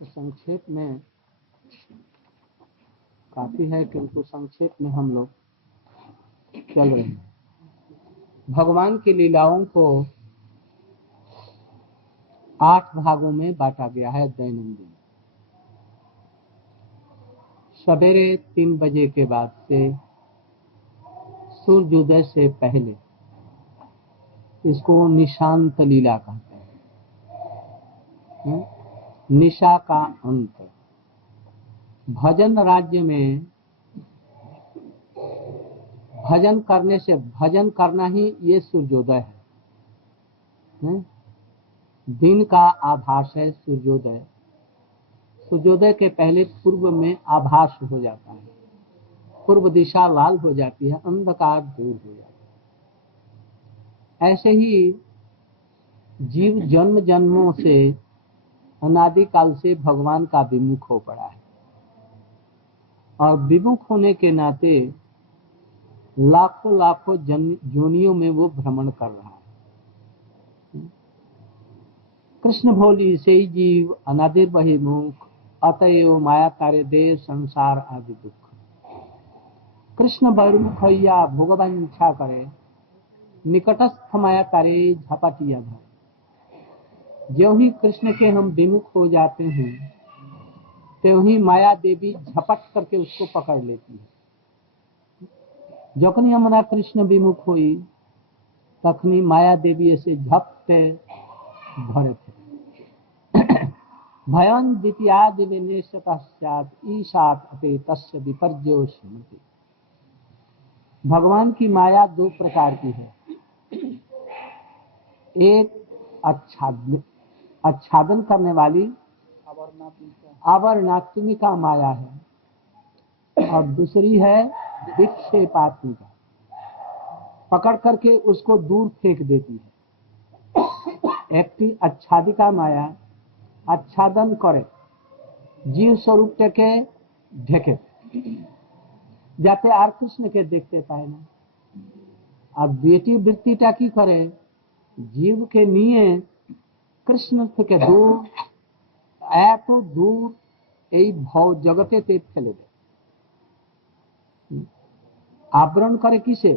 तो संक्षेप में काफी है, किंतु संक्षेप में हम लोग चल रहे हैं। भगवान की लीलाओं को 8 भागों में बांटा गया है दैनंदिन। सवेरे 3 बजे के बाद से सूर्योदय से पहले इसको निशांत लीला कहते हैं। निशा का अंत। भजन राज्य में भजन करने से भजन करना ही ये सूर्योदय है। दिन का आभास है सूर्योदय। सूर्योदय के पहले पूर्व में आभास हो जाता है, पूर्व दिशा लाल हो जाती है, अंधकार दूर हो जाता है। ऐसे ही जीव जन्म जन्मों से अनादिकाल से भगवान का विमुख हो पड़ा है और विमुख होने के नाते लाखों लाखों योनियों में वो भ्रमण कर रहा है। कृष्ण भोली से जीव अनादिर बहिर्मुख, अतएव माया तारे दे संसार आदि दुख। कृष्ण बहिर्मुख हैया भोगवान इच्छा करे, निकटस्थ माया तारे झपटिया धरे। ज्यों ही कृष्ण के हम विमुख हो जाते हैं त्यों ही माया देवी झपट करके उसको पकड़ लेती है। जखनी हमारा कृष्ण विमुख हुई तखनी माया देवी ऐसे झपटे भरे थे। भयन द्वितीयादि विनेशतस्यात् ईशात अपे तस्य विपर्यो स्मृति। भगवान की माया 2 प्रकार की है। एक आच्छादन करने वाली आवर्णात्मिका माया है और दूसरी है विक्षेपात्मिका, पकड़ करके उसको दूर फेंक देती है। एक थी आच्छादिका माया, आच्छादन करे जीव स्वरूप के ढेके जाते आर कृष्ण के देखते पाए ना। और बेटी वृत्तिटा की करे जीव के निये कृष्ण থেকে दूर এত দূর এই ভব জগতেতে ফেলে দেয়। আবরণ করে কিসে?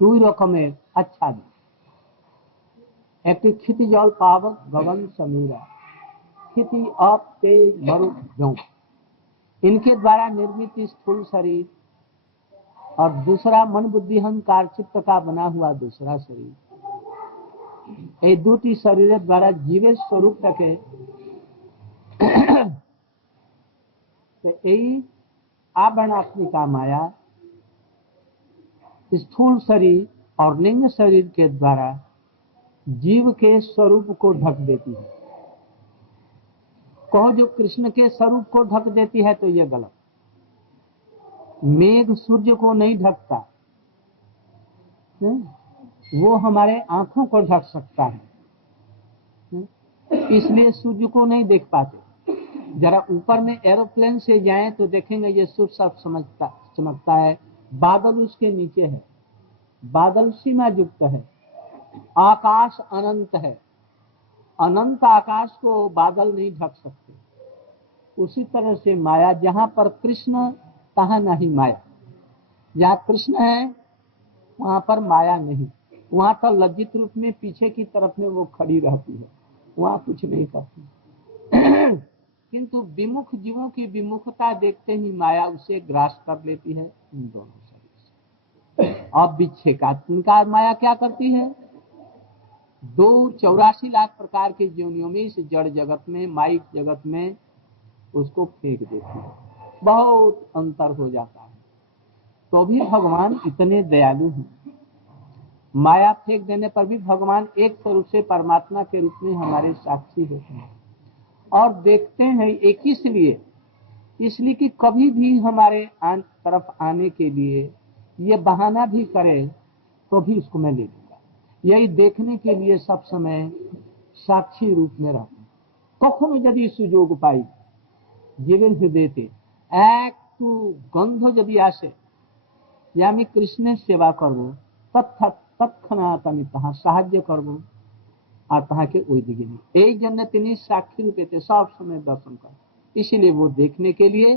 2 রকমের আচ্ছাদন। একটি ক্ষিতি জল পাবক गगन समीरा, क्षिति अप तेज मरुत जौ, इनके द्वारा निर्मित स्थूल शरीर और दूसरा मन बुद्धि अहंकार चित्त का बना हुआ दूसरा शरीर, ये 2टी शरीर द्वारा जीवेर स्वरूप के आवर्णात्मिका माया स्थूल शरीर और लिंग शरीर के द्वारा जीव के स्वरूप को ढक देती है। कहो जो कृष्ण के स्वरूप को ढक देती है तो ये गलत। मेघ सूर्य को नहीं ढकता, वो हमारे आंखों को ढक सकता है, इसलिए सूर्य को नहीं देख पाते। जरा ऊपर में एरोप्लेन से जाएं तो देखेंगे ये सूर्य सब चमकता है, बादल उसके नीचे है, बादल सीमा युक्त है, आकाश अनंत है, अनंत आकाश को बादल नहीं ढक सकते। उसी तरह से माया, जहां पर कृष्ण तहां नहीं माया, जहां कृष्ण है वहां पर माया नहीं। वहां तो लज्जित रूप में पीछे की तरफ में वो खड़ी रहती है, वहां कुछ नहीं करती। किंतु विमुख जीवों की विमुखता देखते ही माया उसे ग्रास कर लेती है इन दोनों शरीर से। अब विक्षेपात्मिका माया क्या करती है? 84 लाख प्रकार के जीवनियों में इस जड़ जगत में, माइक जगत में उसको फेंक देती है। बहुत अंतर हो जाता है। तो भी भगवान इतने दयालु हैं, माया फेंक देने पर भी भगवान एक स्वरूप से परमात्मा के रूप में हमारे साक्षी होते हैं और देखते हैं। एक इसलिए कि कभी भी हमारे तरफ आने के लिए ये बहाना भी करे तो भी उसको मैं ले लूंगा। यही देखने के लिए सब समय साक्षी रूप में रहते। कखनो यदि सुयोग पाई जीवन हृदयते एक गंध यदि आसे या मैं कृष्ण सेवा करब तत्क्षणात আমি তাহার সাহায্য করব। আর তাহাকে ওই দিকে নিয়ে, এই জন্য তিনি साक्षी रूपे थे, सब समय दर्शन कर, इसीलिए वो देखने के लिए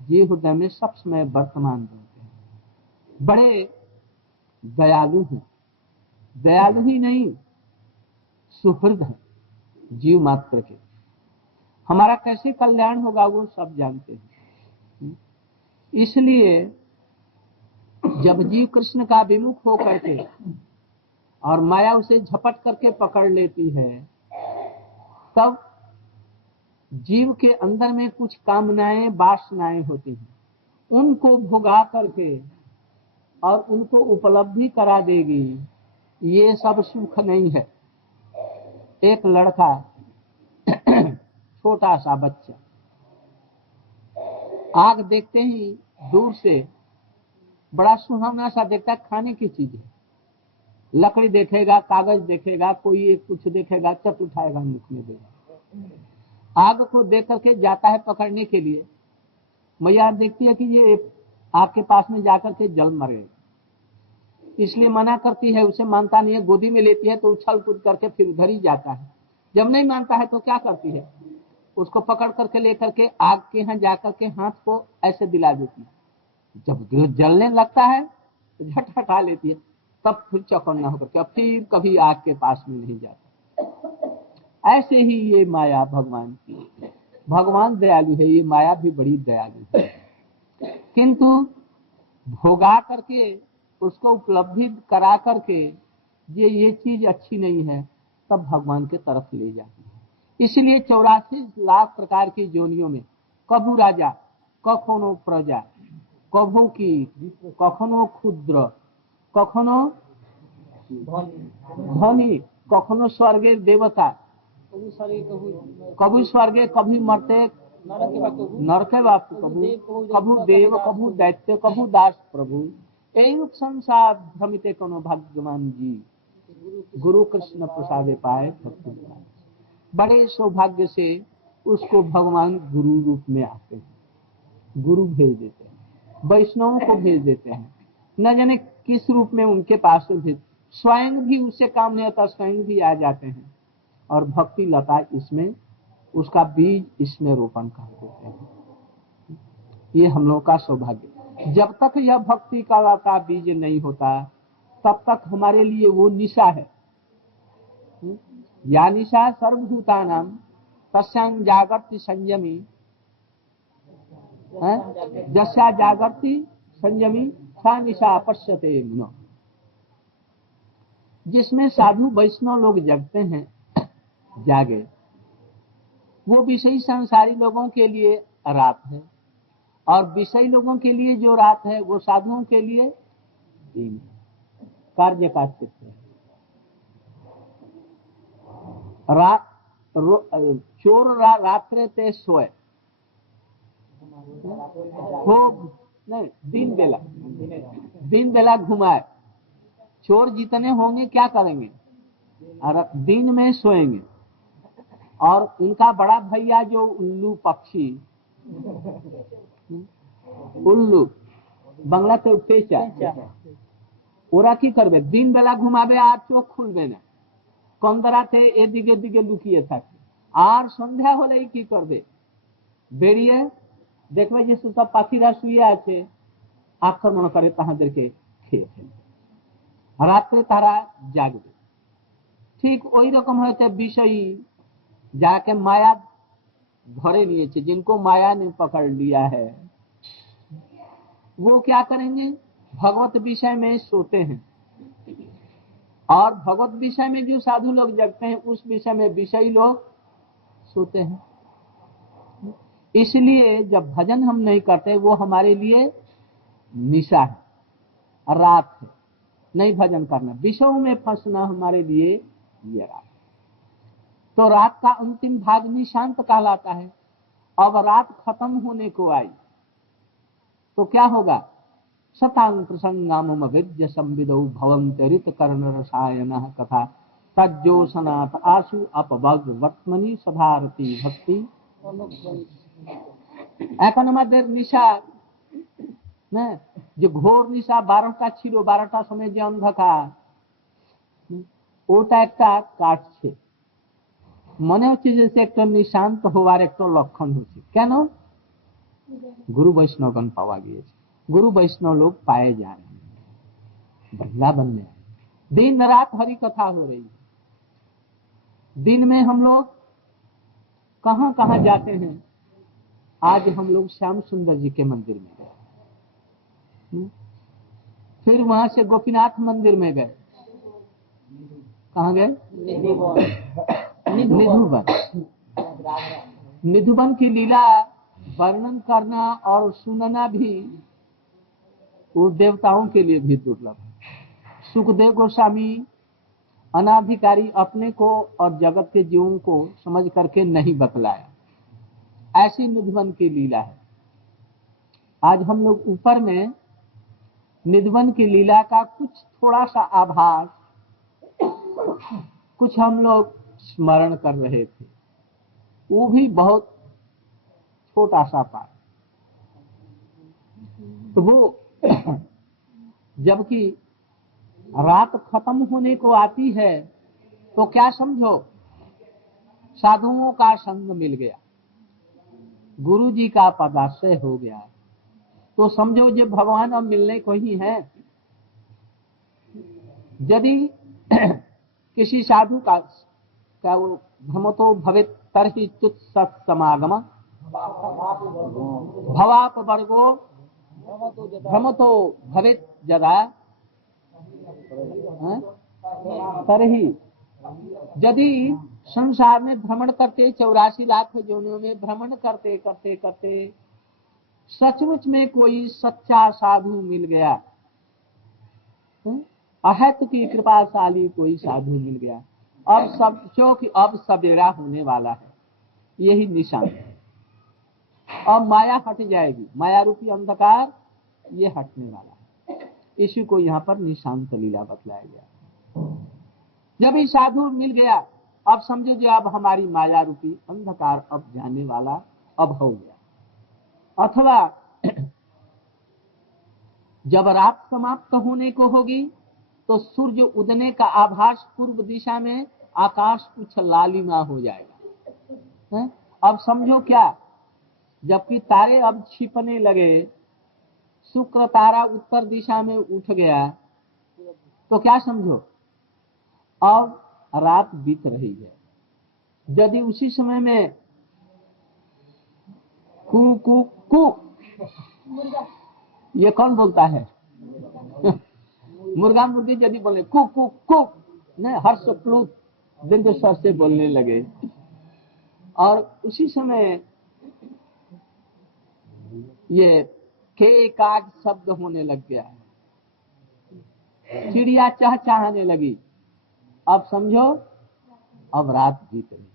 ये हृदय में सब समय वर्तमान रहते हैं। बड़े दयालु हैं, दयालु ही नहीं सुहृद है जीव मात्र के। हमारा कैसे कल्याण होगा वो सब जानते हैं। इसलिए जब जीव कृष्ण का विमुख होकर के और माया उसे झपट करके पकड़ लेती है, तब जीव के अंदर में कुछ कामनाएं वासनाएं होती हैं, उनको भोगा करके और उनको उपलब्धि करा देगी। ये सब सुख नहीं है। एक लड़का छोटा सा बच्चा आग देखते ही दूर से बड़ा सुहावना सा देखता है, खाने की चीज है, लकड़ी देखेगा, कागज देखेगा, कोई एक कुछ देखेगा, चट उठाएगा, मुख में देगा। आग को देख करके जाता है पकड़ने के लिए, मैया देखती है कि ये आग के पास में जाकर के जल मरेगा, इसलिए मना करती है, उसे मानता नहीं है, गोदी में लेती है तो उछल कूद करके फिर उधर ही जाता है। जब नहीं मानता है तो क्या करती है, उसको पकड़ करके लेकर के आग के यहाँ जाकर के हाथ को ऐसे दिला देती है। जब जलने लगता है तो झट हटा लेती है, तब फिर चौकन्ना होकर के फिर कभी आग के पास में नहीं जाता। ऐसे ही ये माया भगवान की, भगवान दयालु है, ये माया भी बड़ी दयालु है, किंतु भोगा करके उसको उपलब्धि करा करके ये चीज अच्छी नहीं है, तब भगवान के तरफ ले जाती है। इसलिए 84 लाख प्रकार की जोनियों में कभू राजा, कखनो प्रजा, कभू की, कखनो क्षुद्र, कखनो धनी, कखनो स्वर्गे देवता, कभी स्वर्गे, कभी मरते नरके बाप, कभू देव, कभू दैत्य, कभू दास प्रभु, एक संसार भ्रमिते कोनो भाग्यवान जी, गुरु कृष्ण प्रसादे पाए भक्ति। बड़े सौभाग्य से उसको भगवान गुरु रूप में आते हैं, गुरु भेज देते हैं, वैष्णवों को भेज देते हैं, न जाने किस रूप में उनके पास भेज, स्वयं भी उससे काम नहीं होता, स्वयं भी आ जाते हैं और भक्ति लता इसमें, उसका बीज इसमें रोपण कर देते हैं। ये हम लोग का सौभाग्य। जब तक यह भक्ति का लता बीज नहीं होता, तब तक हमारे लिए वो निशा है। या निशा सर्वभूतानां तस्यां जागर्ति संयमी, जस्या जागर्ति संयमी सा निशा पश्यते मुनः। जिसमें साधु वैष्णव लोग जगते हैं, जागे, वो विषयी संसारी लोगों के लिए रात है, और विषयी लोगों के लिए जो रात है वो साधुओं के लिए दिन है, कार्य का चित्र है। चोर रात्रे ते सोए, हो नहीं, दिन बेला घुमाए। चोर जितने होंगे क्या करेंगे, दिन में सोएंगे, और उनका बड़ा भैया जो उल्लू पक्षी, उल्लू बांग्ला ते पेचा, ওরা কি করবে, দিন বেলা ঘুমাবে আর চোখ খুলবে না, কন্দরাতে এদিকে দিকে লুকিয়ে থাকবে, আর সন্ধ্যা হলেই কি করবে, বেরিয়ে দেখবে যে সব পাখিরা শুয়ে আছে, আক্রমণ করে তাদেরকে খেয়ে ফেলে, রাত্রে তারা জাগবে। ঠিক ওই রকম হয়তো বিষয়ী যাকে माया धरे लिए, जिनको माया ने पकड़ लिया है, वो क्या करेंगे, भगवत विषय में सोते हैं, और भगवत विषय में जो साधु लोग जगते हैं उस विषय में विषयी लोग सोते हैं। इसलिए जब भजन हम नहीं करते, वो हमारे लिए निशा है, रात है, नहीं भजन करना, विषयों में फंसना हमारे लिए ये रात। तो रात का अंतिम भाग निशांत कहलाता है। अब रात खत्म होने को आई तो क्या होगा, शतांग प्रसंगाम विद्य संविदौ भवन्ति ऋत कर्ण रसायनः कथा तज्जोषनाथ आशु अपभग वर्तमनि सभारती भक्ति। এখন আমাদের নিশা না, যে ঘোর নিশা 12টা ছিল, 12টার সময় যে অন্ধকার, ওটা একটা কাটছে, मने होच्छे जे एक निशांत होवार एक लक्षण होच्छे केन गुरु वैष्णवगण पावा गए, गुरु वैष्णव लोग पाए जा रहे हैं वृंदावन में। दिन रात हरि कथा हो रही है। दिन में हम लोग कहां कहां जाते हैं। आज हम लोग श्याम सुंदर जी के मंदिर में गए, फिर वहां से गोपीनाथ मंदिर में गए। कहां गए? निधुवन। निधुवन की लीला वर्णन करना और सुनना भी वो देवताओं के लिए भी दुर्लभ है। सुखदेव गोस्वामी अनाधिकारी अपने को और जगत के जीवों को समझ करके नहीं बतलाया, ऐसी निधुवन की लीला है। आज हम लोग ऊपर में निधुवन की लीला का कुछ थोड़ा सा आभास कुछ हम लोग स्मरण कर रहे थे, वो भी बहुत छोटा सा पाठ। तो वो जबकि रात खत्म होने को आती है तो क्या समझो, साधुओं का संग मिल गया, गुरु जी का पदाश्रय हो गया, तो समझो जो भगवान अब मिलने को ही है। यदि किसी साधु का वो भ्रमतो भवेत् तर्हि च्युत सत्समागम भवाप वर्गो भ्रमतो भवेत् यदा तर्हि, यदि संसार में भ्रमण करते 84 लाख योनियों में भ्रमण करते करते करते सचमुच में कोई सच्चा साधु मिल गया, अहत की कृपाशाली कोई साधु मिल गया, अब सब क्योंकि अब सवेरा होने वाला है, यही निशान है। अब माया हट जाएगी, माया रूपी अंधकार ये हटने वाला है। इसी को यहाँ पर निशांत लीला बतलाया गया। जब ये साधु मिल गया, अब समझो जो अब हमारी माया रूपी अंधकार अब जाने वाला अब हो गया। अथवा जब रात समाप्त होने को होगी तो सूर्य उदय का आभास पूर्व दिशा में आकाश कुछ लालिमा हो जाएगा। अब समझो क्या, जबकि तारे अब छिपने लगे, शुक्र तारा उत्तर दिशा में उठ गया, तो क्या समझो अब रात बीत रही है। यदि उसी समय में कु कु कु ये कौन बोलता है? मुर्गा मुर्गी यदि बोले कु कु कु, नहीं हर्ष प्लुत दीर्घ स्वर से बोलने लगे, और उसी समय ये के काग शब्द होने लग गया है, चिड़िया चहचहाने लगी, अब समझो अब रात बीत रही।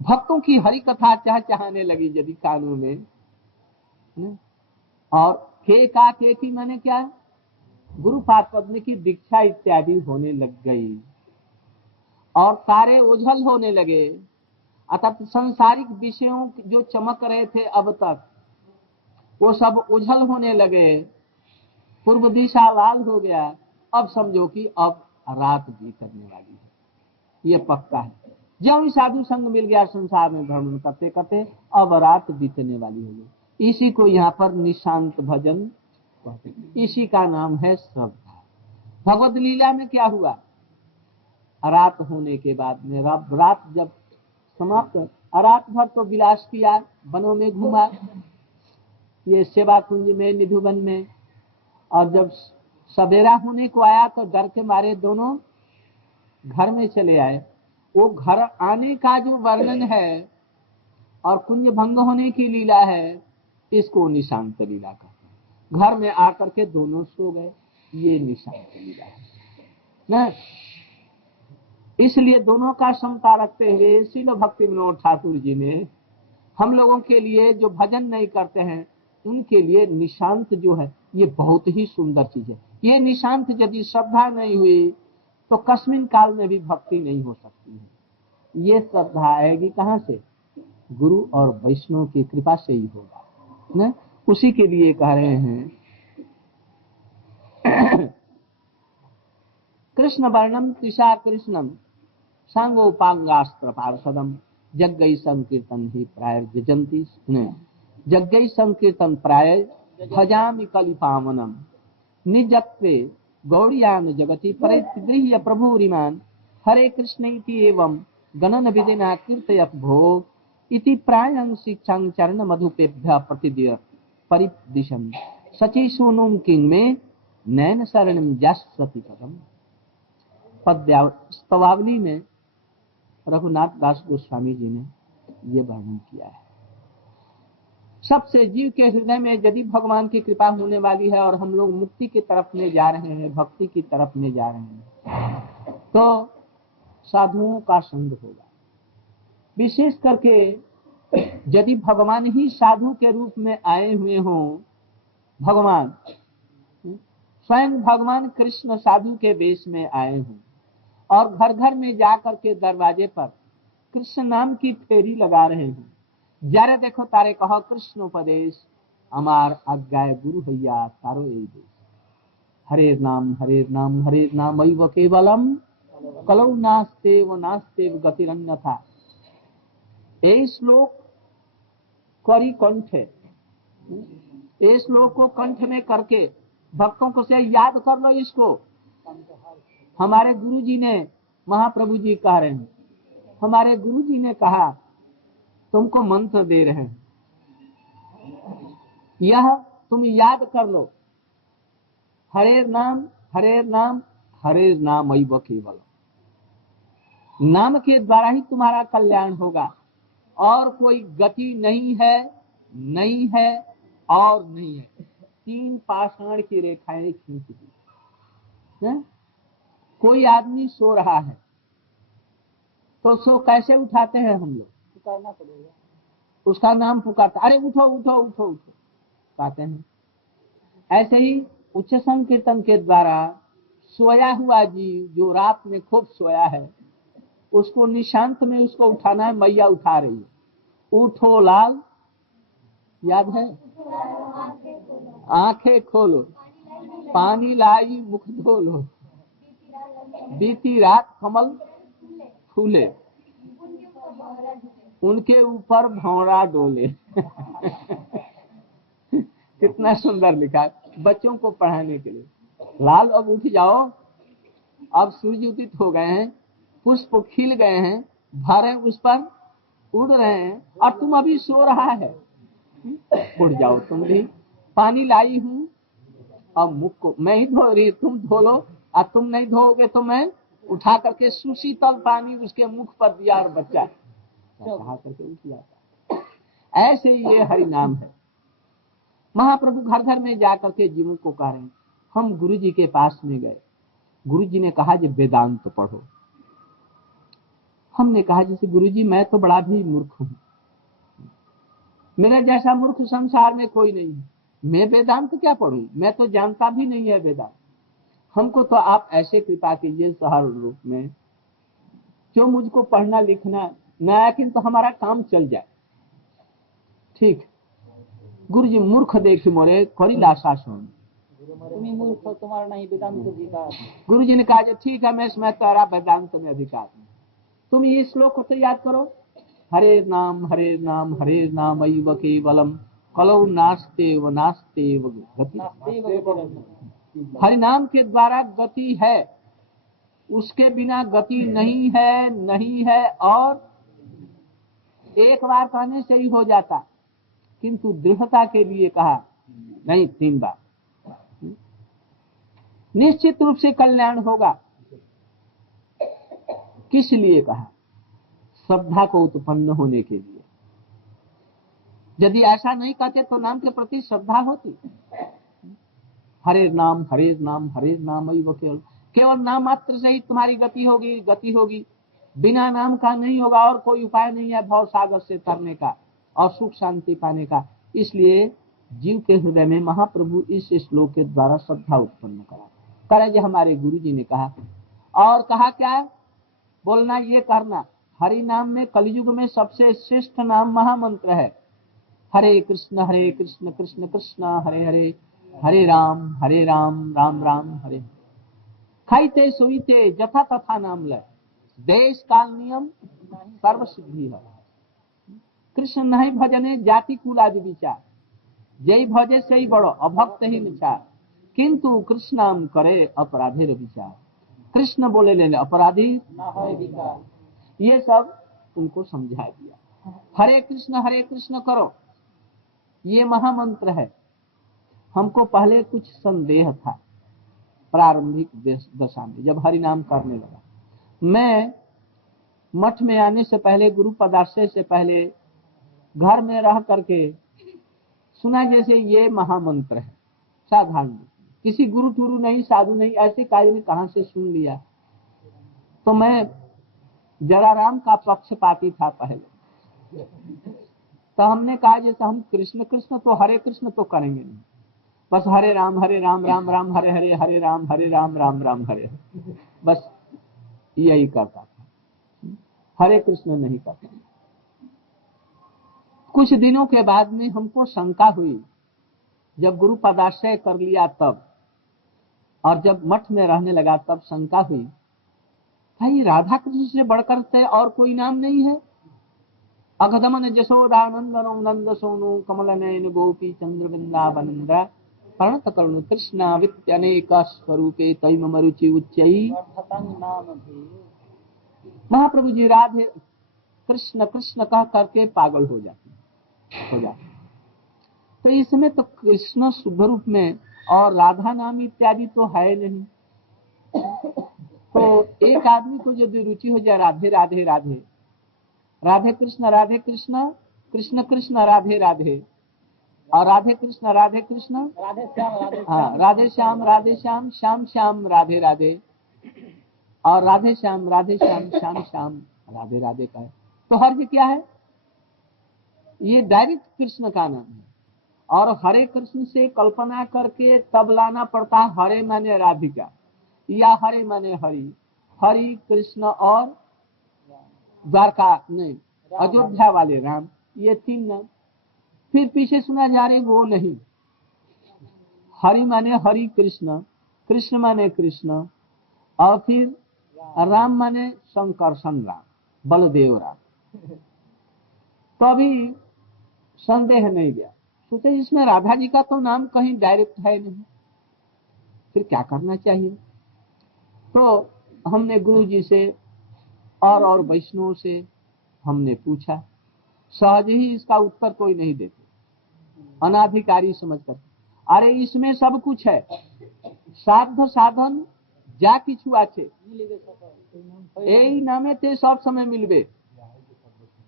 भक्तों की हरि कथा चहचहाने लगी यदि कानों में, और के की मैंने क्या, गुरुपाद पद्म की दीक्षा इत्यादि होने लग गई, और तारे ओझल होने लगे, अर्थात सांसारिक विषयों जो चमक रहे थे अब तक वो सब ओझल होने लगे, पूर्व दिशा लाल हो गया। अब समझो कि अब रात बीतने वाली है, ये पक्का है। जब साधु संग मिल गया संसार में भ्रमण करते करते, अब रात बीतने वाली होगी। इसी को यहाँ पर निशांत भजन कहते, इसी का नाम है श्रद्धा। भगवत लीला में क्या हुआ, रात होने के बाद में रात जब समाप्त, रात भर तो विलास किया, वनों में घूमा, ये सेवा कुंज में निधुवन में, और जब सवेरा होने को आया तो डर के मारे दोनों घर में चले आए। वो घर आने का जो वर्णन है और कुंज भंग होने की लीला है, इसको निशांत लीला कहते हैं। घर में आकर के दोनों सो गए, ये निशांत लीला है ना। इसलिए दोनों का समता रखते हुए श्रील भक्ति विनोद ठाकुर जी ने हम लोगों के लिए जो भजन नहीं करते हैं उनके लिए निशांत जो है ये बहुत ही सुंदर चीज है। ये निशांत यदि श्रद्धा नहीं हुई तो कस्मिन काल में भी भक्ति नहीं हो सकती है। ये श्रद्धा आएगी कहां से, गुरु और वैष्णव की कृपा से ही होगा ना। उसी के लिए कह रहे हैं कृष्ण वर्णम त्रिषा कृष्णम सांगोपांगास्त्र पार्षदम जग्गई संकीर्तन ही प्राय जजंती जग्गई संकीर्तन प्राय भजामि कलिपावनम निजत्वे गौड़ियान जगति परिगृह्य प्रभुरिमान हरे कृष्ण इति एवं गणन विधिना कीर्तयत भोग इति प्रायं शिक्षां चरण मधुपेभ्य प्रतिदिय परिदिशन् सची सोनुम किंग में नैन शरणम जास्वती पदम। स्तवावली में रघुनाथ दास गोस्वामी जी ने ये वर्णन किया है। सबसे जीव के हृदय में यदि भगवान की कृपा होने वाली है और हम लोग मुक्ति की तरफ में जा रहे हैं, भक्ति की तरफ में जा रहे हैं, तो साधुओं का संग होगा। विशेष करके यदि भगवान ही साधु के रूप में आए हुए हों, भगवान स्वयं भगवान कृष्ण साधु के वेश में आए हों और घर घर में जाकर के दरवाजे पर कृष्ण नाम की फेरी लगा रहे हैं, जारे देखो तारे कहो कृष्ण उपदेश अमार आज्ञाय गुरु हैया तारो यही देश। हरे नाम हरे नाम ऐव केवलम कलौ नास्तेव गतिरन्यथा। ये श्लोक करी कंठ है, ये श्लोक को कंठ में करके भक्तों को से याद कर लो इसको। हमारे गुरु जी ने, महाप्रभु जी कह रहे हैं, हमारे गुरु जी ने कहा तुमको मंत्र दे रहे हैं, यह तुम याद कर लो। हरे नाम ऐव केवल। नाम के द्वारा ही तुम्हारा कल्याण होगा और कोई गति नहीं है और नहीं है। 3 पाषाण की रेखाएं खींच दी। कोई आदमी सो रहा है तो सो कैसे उठाते हैं हम लोग? पुकारना पड़ेगा, उसका नाम पुकारता, अरे उठो उठो उठो उठो कहते हैं। ऐसे ही उच्च संकीर्तन के द्वारा सोया हुआ जीव जो रात में खूब सोया है उसको निशांत में उसको उठाना है। मैया उठा रही है, उठो लाल, याद है? आंखें खोलो, पानी लाई मुख धोलो, बीती रात कमल फूले, उनके ऊपर भौरा डोले। कितना सुंदर लिखा है बच्चों को पढ़ाने के लिए। लाल अब उठ जाओ, अब सूर्य उदित हो गए हैं, पुष्प खिल गए हैं, भरे उस पर उड़ रहे हैं और तुम अभी सो रहा है। उठ जाओ तुम भी। पानी लाई हूँ अब मुख को मैं ही धो रही, तुम धो लो, और तुम नहीं धोओगे तो मैं उठा करके सुशीतल पानी उसके मुख पर दिया और बच्चा कहा करके उठ जाता। ऐसे ये हरि नाम है। महाप्रभु घर घर में जाकर के जीवों को कह रहे हैं। हम गुरु जी के पास में गए, गुरु जी ने कहा जी वेदांत तो पढ़ो। हमने कहा जैसे गुरु जी मैं तो बड़ा भी मूर्ख हूँ, मेरे जैसा मूर्ख संसार में कोई नहीं है, मैं वेदांत क्या पढ़ूं, मैं तो जानता भी नहीं है वेदांत। हमको तो आप ऐसे कृपा कीजिए सहर रूप में जो मुझको पढ़ना लिखना न आया किंतु हमारा काम चल जाए। ठीक, गुरु जी मूर्ख देखी मोरे करी लाशा सुन, तुम्हें मूर्ख हो, तुम्हारा नहीं वेदांत अधिकार। गुरु जी ने कहा ठीक है, मैं तेरा वेदांत में अधिकार हूं। तुम ये श्लोक को तो याद करो, हरे नाम ऐव केवलम कलौ नास्तेव गति। हरि नाम के द्वारा गति है, उसके बिना गति नहीं है और एक बार कहने से ही हो जाता, किंतु दृढ़ता के लिए कहा नहीं 3 बार। निश्चित रूप से कल्याण होगा। किस लिए कहा? श्रद्धा को उत्पन्न होने के लिए। यदि ऐसा नहीं कहते तो नाम के प्रति श्रद्धा होती। हरे नाम ऐव केवल नाम मात्र से ही तुम्हारी गति होगी। बिना नाम का नहीं होगा और कोई उपाय नहीं है भव सागर से तरने का और सुख शांति पाने का। इसलिए जीव के हृदय में महाप्रभु इस श्लोक के द्वारा श्रद्धा उत्पन्न करा जो हमारे गुरु जी ने कहा। और कहा क्या? बोलना, ये करना। हरि नाम में कलयुग में सबसे श्रेष्ठ नाम महामंत्र है। हरे कृष्ण कृष्ण कृष्ण हरे हरे, हरे राम राम राम हरे। खाइते सोईते जथा तथा नाम लय, देश काल नियम सर्व सिद्धि है। कृष्ण नहीं भजने जाति कुलादि विचार, जय भजे सही बड़ो अभक्त ही विचार, किंतु कृष्णाम करे अपराधेर विचार। कृष्ण बोले ले अपराधी ना होय विकार। ये सब उनको समझा दिया। हरे कृष्ण करो, ये महामंत्र है। हमको पहले कुछ संदेह था प्रारंभिक दशा में, जब हरि नाम करने लगा। मैं मठ में आने से पहले, गुरु पदाश्रय से पहले घर में रह करके सुना जैसे ये महामंत्र है। साधारण किसी गुरु टुरु नहीं, साधु नहीं, ऐसे कार्य में कहां से सुन लिया। तो मैं जलाराम का पक्षपाती था पहले। तो हमने कहा जैसे हम कृष्ण कृष्ण तो हरे कृष्ण तो करेंगे नहीं, बस हरे राम राम राम हरे हरे, हरे राम राम राम हरे हरे, बस यही करता था, हरे कृष्ण नहीं करता। कुछ दिनों के बाद में हमको शंका हुई, जब गुरु पदाश्रय कर लिया तब, और जब मठ में रहने लगा तब शंका हुई, भाई राधा कृष्ण से बढ़कर से और कोई नाम नहीं है। अगदमन जशोदानंद नंद सोनु कमल नयन गोपी चंद्र वृंदावनंद प्रणत करुण कृष्णा वित्यनेक स्वरूपे तैम मरुचि उच्चई। महाप्रभु जी राधे कृष्ण कृष्ण कह करके पागल हो जाते। तो इसमें तो कृष्ण शुद्ध रूप में और राधा नाम इत्यादि तो है नहीं। तो एक आदमी को यदि रुचि हो जाए राधे राधे राधे, राधे कृष्ण कृष्ण कृष्ण राधे राधे, और राधे कृष्ण राधे श्याम श्याम श्याम राधे राधे, और राधे श्याम श्याम श्याम राधे राधे का है, तो हर्ष क्या है? ये डायरेक्ट कृष्ण का नाम है। और हरे कृष्ण से कल्पना करके तब लाना पड़ता है हरे माने राधिका, या हरे माने हरि, हरि कृष्ण और द्वारका नहीं अयोध्या वाले राम, ये तीन नाम। फिर पीछे सुना जा रहे वो नहीं, हरि माने हरि कृष्ण, कृष्ण माने कृष्ण, और फिर राम माने शंकरसन राम, बलदेव राम। तो अभी संदेह नहीं गया, सोचे इसमें राधा जी का तो नाम कहीं डायरेक्ट है नहीं, फिर क्या करना चाहिए। तो हमने गुरु जी से और वैष्णव से हमने पूछा, सहज ही इसका उत्तर कोई नहीं देते, अनाधिकारी समझकर। अरे इसमें सब कुछ है, साध साधन जा किछु आछे, यही नामे ते सब समय मिलबे,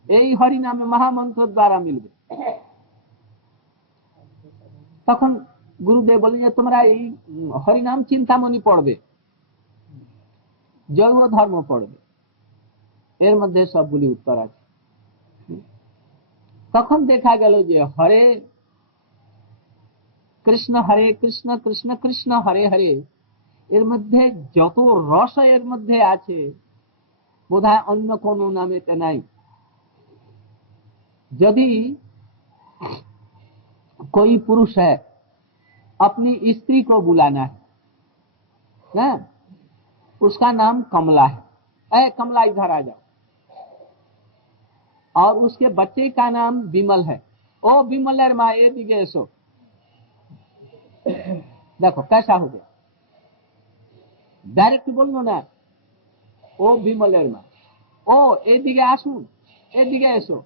यही हरि नामे महामंत्र द्वारा मिलबे। तखन गुरुदेव बोले তোমরা এই হরিনাম চিন্তামণি পড়বে, জৈব ধর্ম পড়বে, এর মধ্যে সবগুলি উত্তর আছে। তখন দেখা গেল যে হরে কৃষ্ণ কৃষ্ণ কৃষ্ণ হরে হরে, এর মধ্যে যত রস এর মধ্যে আছে বোধহয় অন্য কোনো নামেতে নাই। यदि कोई पुरुष है अपनी स्त्री को बुलाना है ना, उसका नाम कमला है, ऐ कमला इधर आ जाओ, और उसके बच्चे का नाम विमल है, ओ विमल माँ ये दिगे सो, देखो कैसा हो गया, डायरेक्ट बोल लो ना, ओ विमल माँ, ओ ए दिगे आसुन, ए दिगे ऐसो।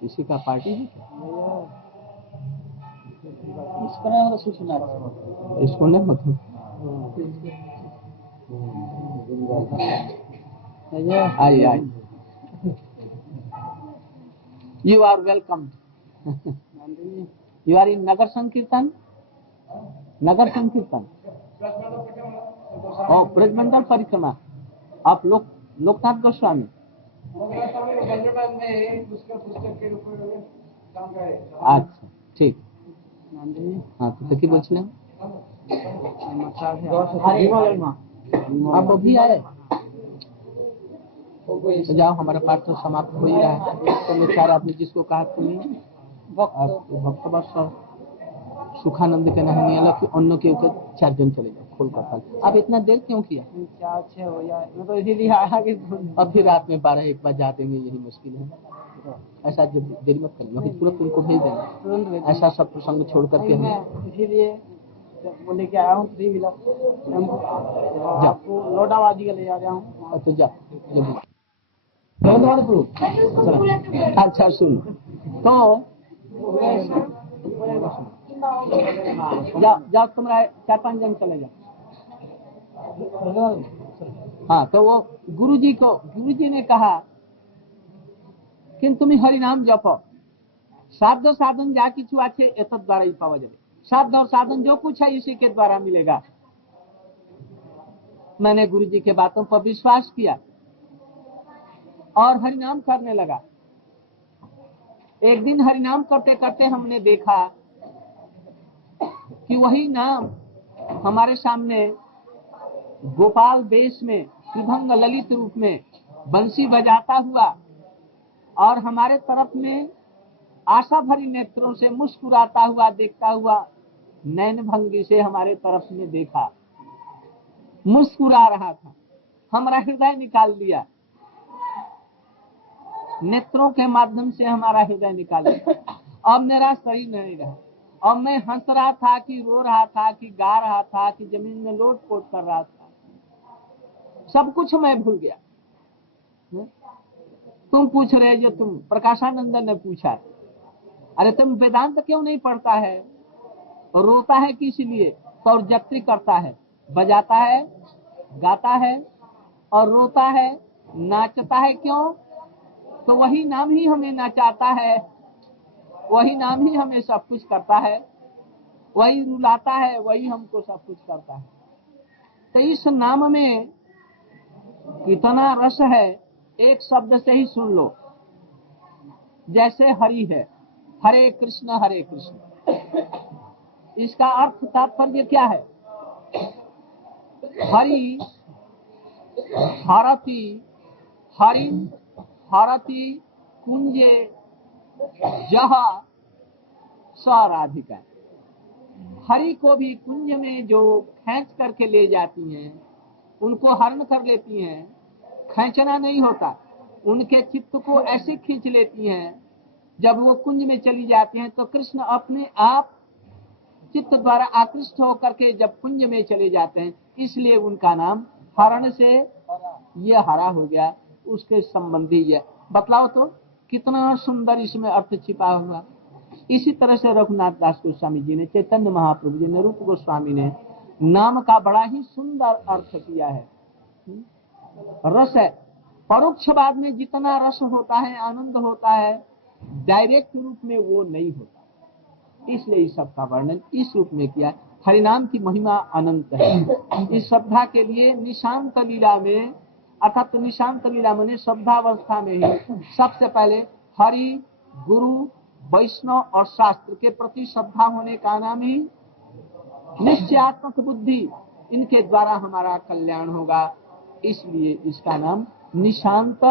किसी का पार्टी है इसको नहीं मतलब I you are welcome. You are in नगर संकीर्तन और ब्रजमंडल परिक्रमा, आप लोकनाथ गोस्वामी। अच्छा ठीक, हाँ तो কি বলছিলেন? आप अभी आए तो जाओ, हमारा पाठ तो समाप्त हो ही रहा है। तो चार आपने जिसको कहा सुनिए, भक्त बस सुखानंद के नहीं अलग अन्य के ऊपर 4 जन चले जाओ। खोल कर फल। अब इतना देर क्यों किया? 4-6 हो जाए, मैं तो इसीलिए आया कि अब फिर रात में 12-1 बज जाते हैं, यही मुश्किल है। ऐसा देरी मत करिए, तुरंत उनको भेज देना। तुरंत भेज ऐसा सब प्रसंग छोड़ करके मैं इसीलिए वो लेके आया हूँ 3 व्हीलर, आपको लोटावादी का ले जा रहा हूँ। तो जा जल्दी। अच्छा सुन, तो जाओ तुम्हारा 4-5 जन चले जाओ। हाँ, तो वो गुरुजी ने कहा कि तुम्हें हरिनाम जपो, साध्य साधन जा किछु आछे एतद द्वारा ही पावा जाए। साध्य और साधन जो कुछ है इसी के द्वारा मिलेगा। मैंने गुरुजी के बातों पर विश्वास किया और हरिनाम करने लगा। एक दिन हरिनाम करते करते हमने देखा कि वही नाम हमारे सामने गोपाल वेश में त्रिभंग ललित रूप में बंसी बजाता हुआ और हमारे तरफ में आशा भरी नेत्रों से मुस्कुराता हुआ देखता हुआ नैन भंगी से हमारे तरफ में देखा, मुस्कुरा रहा था। हमारा हृदय निकाल लिया, नेत्रों के माध्यम से हमारा हृदय निकाल लिया। अब मेरा शरीर नहीं रहा। अब मैं हंस रहा था कि रो रहा था कि गा रहा था कि जमीन में लोट पोट कर रहा था, सब कुछ मैं भूल गया। तुम पूछ रहे जो तुम प्रकाशानंद ने पूछा, अरे तुम वेदांत क्यों नहीं पढ़ता है? और रोता है किस लिए? तो और जप्ती करता है, बजाता है, गाता है और रोता है, नाचता है। क्यों? तो वही नाम ही हमें नचाता है, वही नाम ही हमें सब कुछ करता है, वही रुलाता है, वही हमको सब कुछ करता है। तो इस नाम में कितना रस है, एक शब्द से ही सुन लो। जैसे हरि है, हरे कृष्ण हरे कृष्ण, इसका अर्थ तात्पर्य क्या है? हरि हरति, हरि हरति कुंजे जह स्वराधिका। हरि को भी कुंज में जो खींच करके ले जाती हैं, उनको हरण कर लेती हैं। खींचना नहीं होता, उनके चित्त को ऐसे खींच लेती हैं। जब वो कुंज में चली जाती हैं तो कृष्ण अपने आप चित्त द्वारा आकृष्ट होकर के जब कुंज में चले जाते हैं, इसलिए उनका नाम हरण से ये हरा हो गया, उसके संबंधी है। बतलाओ तो कितना सुंदर इसमें अर्थ छिपा हुआ। इसी तरह से रघुनाथ दास गोस्वामी जी ने, चैतन्य महाप्रभु जी ने, रूप गोस्वामी ने नाम का बड़ा ही सुंदर अर्थ किया है। रस है, परोक्षवाद में जितना रस होता है, आनंद होता है, डायरेक्ट रूप में वो नहीं होता। इसलिए इस सब का वर्णन इस रूप में किया। हरिनाम की महिमा अनंत है। इस श्रद्धा के लिए निशांत लीला में, अर्थात निशांत लीला में श्रद्धावस्था में ही सबसे पहले हरि, गुरु, वैष्णव और शास्त्र के प्रति श्रद्धा होने का नाम ही निश्चयात्मक बुद्धि, इनके द्वारा हमारा कल्याण होगा। इसलिए इसका नाम निशांत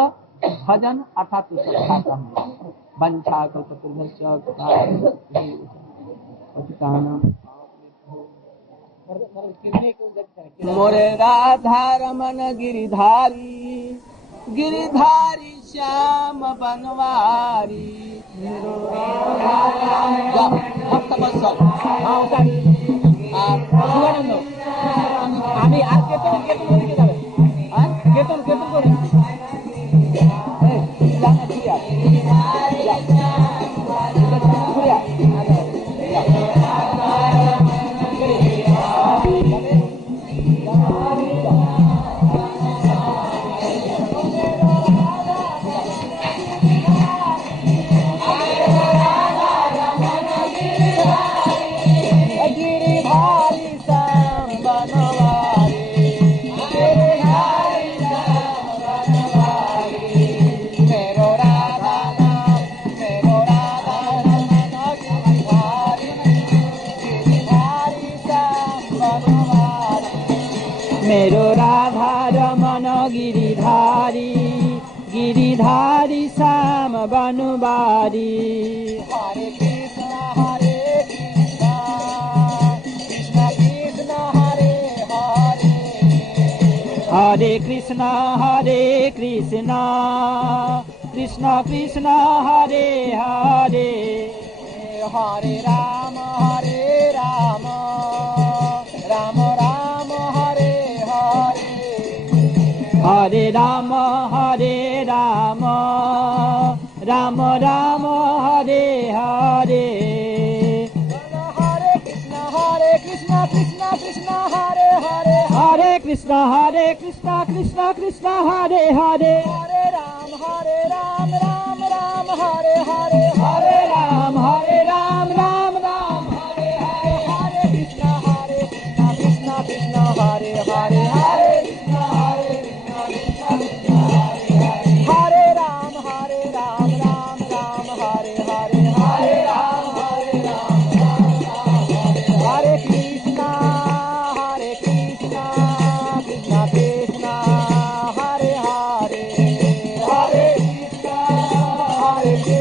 भजन अर्थात श्रद्धा का है। वंशा कल्पतरुभ्यश्च मोरे राधा रमन गिरिधारी, गिरिधारी श्याम बनवारी। আমি আর কেতন কেতন দিকে যাবে, হ্যাঁ কেতন কেতন করে मेरो राधा रमन गिरिधारी, गिरिधारी श्याम बनवारी। हरे Krishna Krishna Krishna Hare Hare, Hare Krishna, Krishna Krishna, Hare Hare, Hare Rama, Rama Rama, Hare Hare, Hare Rama, Rama Rama, Hare Hare. Hare Krishna, Krishna Krishna, Hare Hare, Hare Krishna, Krishna Krishna, Hare Hare, Hare Ram, Ram Ram, Hare Hare, Hare Ram, Ram Ram, Hare Hare, Hare Krishna, Krishna Krishna, Hare Hare, Hare Krishna, Hare Ram, Ram Ram, Hare Hare, Hare Ram, Hare Krishna, Krishna Krishna, Hare Hare, Hare Krishna, Krishna